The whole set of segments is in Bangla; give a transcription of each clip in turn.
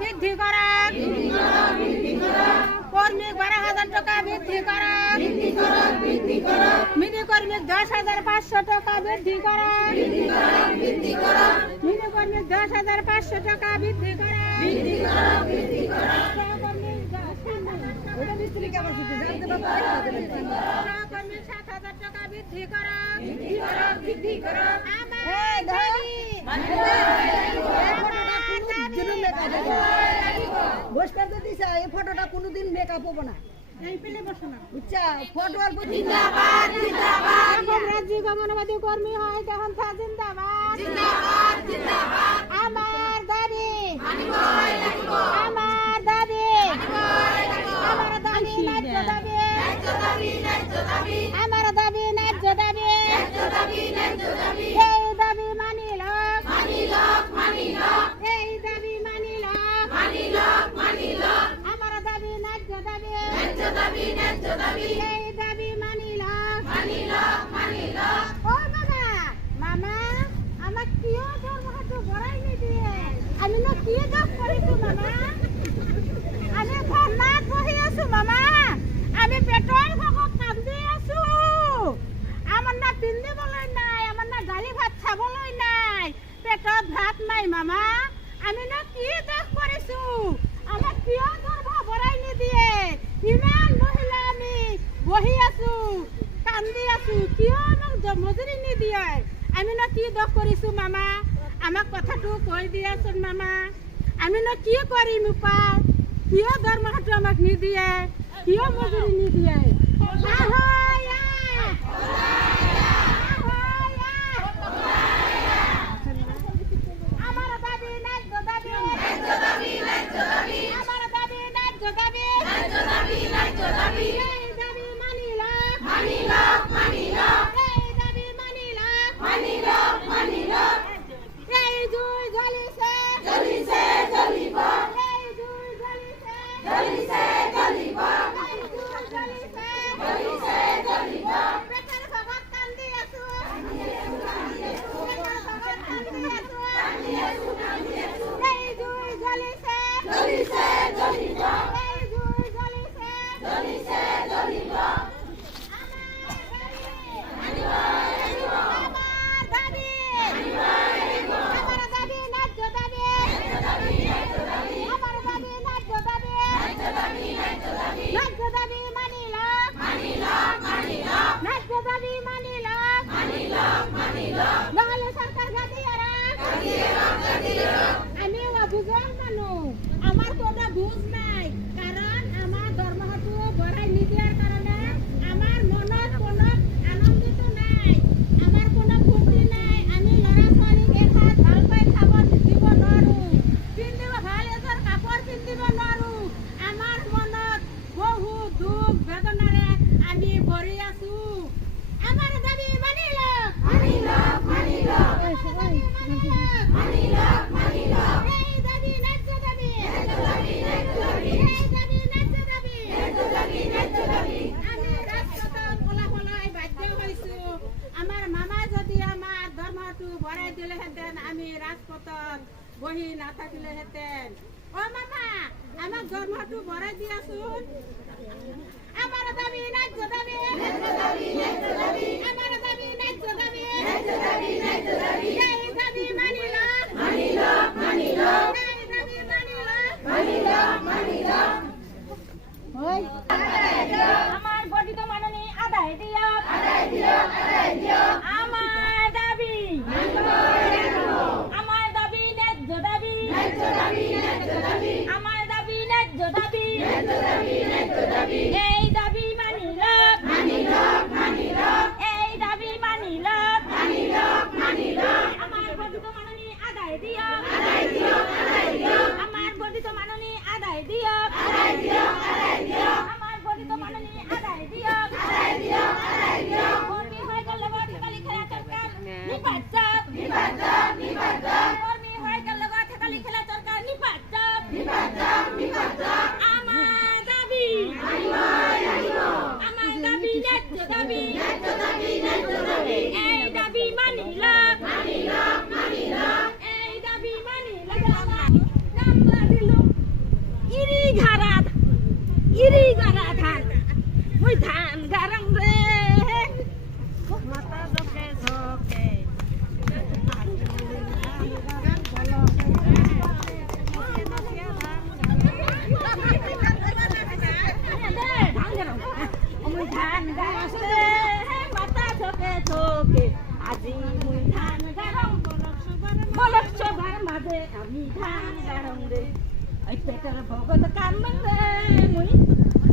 বৃদ্ধি করা কর্মীক 12,000 টাকা বৃদ্ধি করা মিনি কর্মীক 10,500 টাকা বৃদ্ধি করা মিনি কর্মীক 10,500 টাকা বৃদ্ধি করা সহকর্মীক 7,000 টাকা বৃদ্ধি করা আমার দাবি বসতে দিছে এই ফটোটা কোনোদিন মেকআপ হবে না বুঝছা ফটো অল্প জিন্দাবাদ রাজ্য গমনবাদী কর্মী হয় তখন জিন্দাবাদ আমার দাবি আমার দাবি আমার দাবি ন্যায্য দাবি আমার দাবি ন্যায্য দাবি এই দাবি মানিল এই দাবি মানিল আমার দাবি ন্যায্য দাবি এই দাবি মানিল ও মামা আমার কিয় দরমহাটো বড়াই নিদিয়ে আমি না কি জব কৰিছো মামা আমি ধর্নাত বহি আছো মামা আমি পেট্রোল ভাগত কান্দি আছো আমার না পিন্দিবলৈ নাই আমার না গাড়ী ভাত খাবলৈ নাই পেটত ভাত নাই মামা আমি না কি জব কৰিছো আমাক কিয় দৰমহা বঢ়াই নিদিয়ে ইমান মহিলা আমি বহি আছো কান্দি আছো কিয় আমাক মজুৰি নিদিয়ে আমি না কি দোষ কৰিছো মামা আমাক কথাটো কৈ দিয়াচোন মামা আমি না কি কৰিম উপায় কিয় দৰমহাটো আমাক নিদিয়ে কিয় মজুৰি নিদিয়ে আমাৰ দাবী ন্যায্য দাবী আমাৰ দাবী ন্যায্য দাবী এই দাবী মানি লওক এই দাবী মানি লওক এই জুই জ্বলিছে জ্বলিব এই জুই জ্বলিছে জ্বলিব পেটৰ ভাগত কান্দি আছো এই জুই জ্বলিছে জ্বলিব এই জুই জ্বলিছে আমার দাবি আমার দাবি ন্যায্য দাবি আমার দাবি ন্যায্য দাবি ন্যায্য দাবি মানি লওক ন্যায্য দাবি মানি লওক নহলে সরকার গাদিয়ে রাখ আমি অভিযোগ মানুহ আমার কোনো বুঝ নাই কারণ আমার দৰমহাটো বঢ়াই নিদিয়াৰ কাৰণে আমার মনত কোনো আনন্দিত নাই আমার কোনো ফূৰ্তি নাই আমি ল'ৰা ছোৱালীক এসাঁজ ভাল পাই খাব দিব নোৱাৰো পিন্ধিব ভাল এযোৰ কাপোৰ পিন্ধিব নোৱাৰো আমাৰ মনত বহু দুখ বেদনাৰে আমি ভৰি আছো আমাৰ দাবী মানি লওক এই দাবী ন্যায্য দাবী এই দাবী ন্যায্য দাবী আমি ৰাজপথত ওলাবলৈ বাধ্য হৈছো আমাৰ মামাই যদি আমাৰ দৰমহাটো বঢ়াই দিলেহেঁতেন আমি ৰাজপথত বহি নাথাকিলেহেঁতেন অ মামা আমাক দৰমহাটো বঢ়াই দিয়াচোন আমাৰ দাবী ন্যায্য দাবী আমাৰ দাবী ন্যায্য দাবী এই দাবী মানি লওক এই দাবী মানি লওক আমার গঠিত মাননী আদায় দিয়ক আমার দাবি ন্যায্য দাবি আমার দাবি ন্যায্য দাবি এই দাবি মানি লওক এই দাবি মানি লওক আমার গঠিত মাননী আদায় দিয়ক আমার গঠিত মাননী আদায় দিয়ক আমার গঠিত মাননী আদায় দিয়ক কর্মী হয়ে গেল কালি খেলা সরকার নিপাত কর্মী হয়ে গেল কালি খেলা সরকার নিপাত আমার দাবি ন্যায্য দাবি এই দাবি মানি লওক এই দাবি মানি লওক নাম দিল রে আমি ধান গাড়ং রে এই পেটের ভগত কামন রে মুই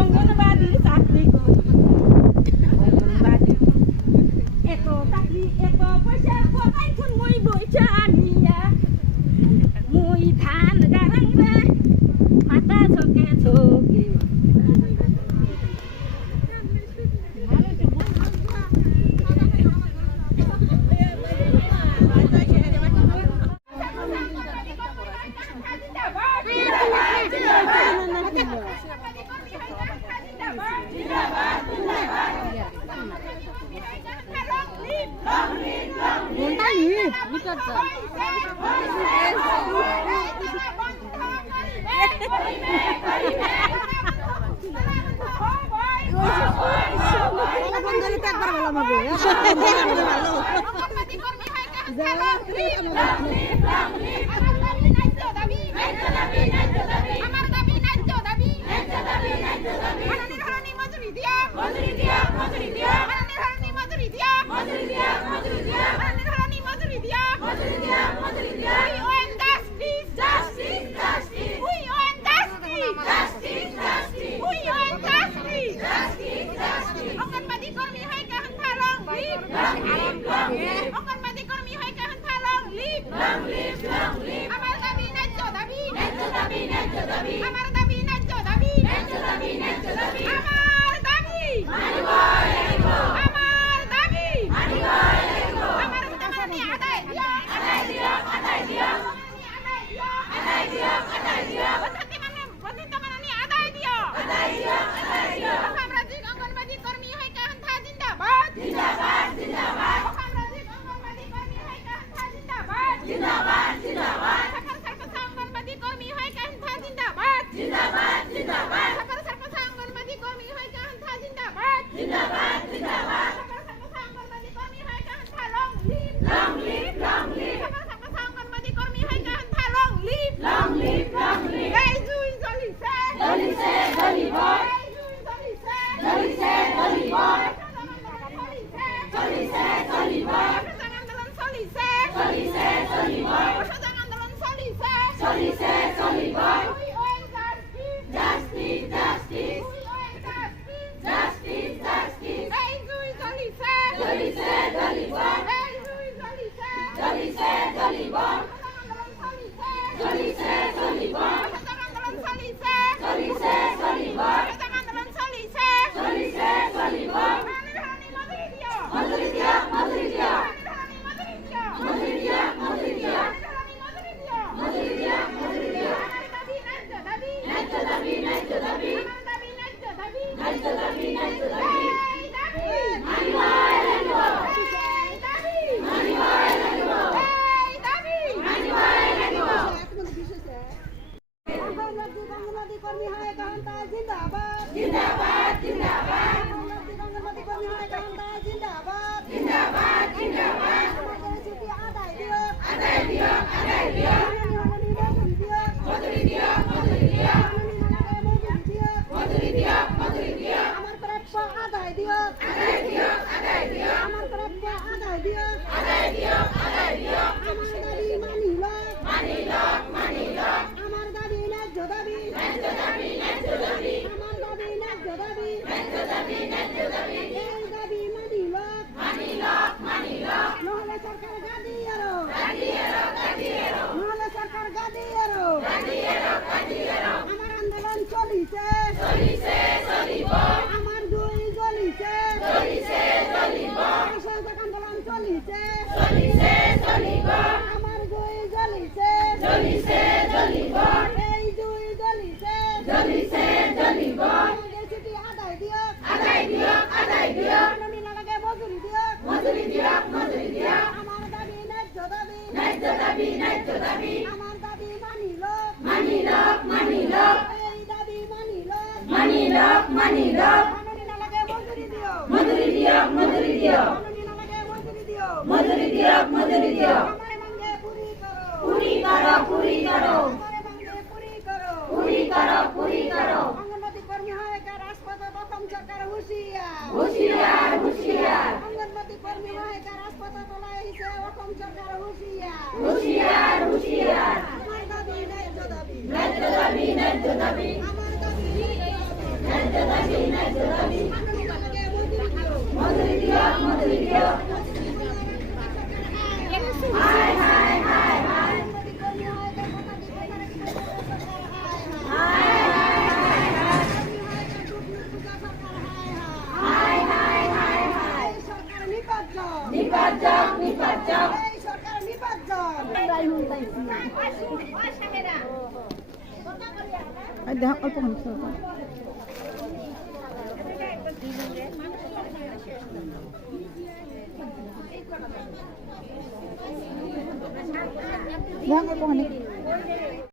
অঙ্গনবাড়ি চাকরি করি অঙ্গনবাড়ি এত চাকরি এত পয়সা কোথায় কোন মুই বইছা আনিয়া মুই ধান গাড়ং রে মাথা ঝোকে ঝোকে হুঁশিয়ার হুঁশিয়ার অল্প